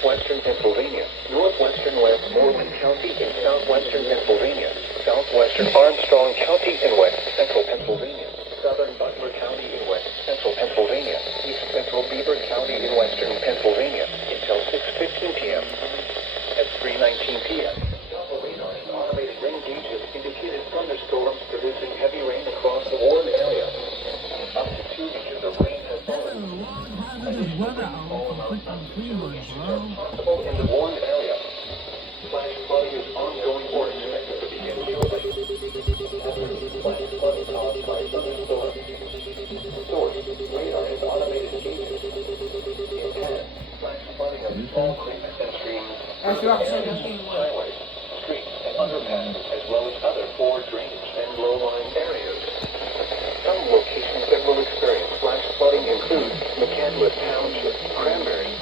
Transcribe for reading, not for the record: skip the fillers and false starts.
southwestern Pennsylvania, northwestern Westmoreland County in southwestern Pennsylvania, southwestern Armstrong County in west central Pennsylvania, southern Butler County in west central Pennsylvania, east central Beaver County in western Pennsylvania until 6:15 p.m. At 3:19 p.m., Doppler radar and automated rain gauges indicated thunderstorms producing heavy rain across the Warren area. Up to 2 inches of rain has fallen. Additional rainfall amounts up to 2 inches are possible in the Warren area. Flash flooding is ongoing or expected to begin shortly. Flash flooding caused by thunderstorms. Source: radar and automated gauges. Intent: flash flooding of small creeks and streams, highways, streets, and underpasses, as well as other poor drainage and low-lying areas. Some locations that will experience flash flooding include McCandless Township, Cranberry,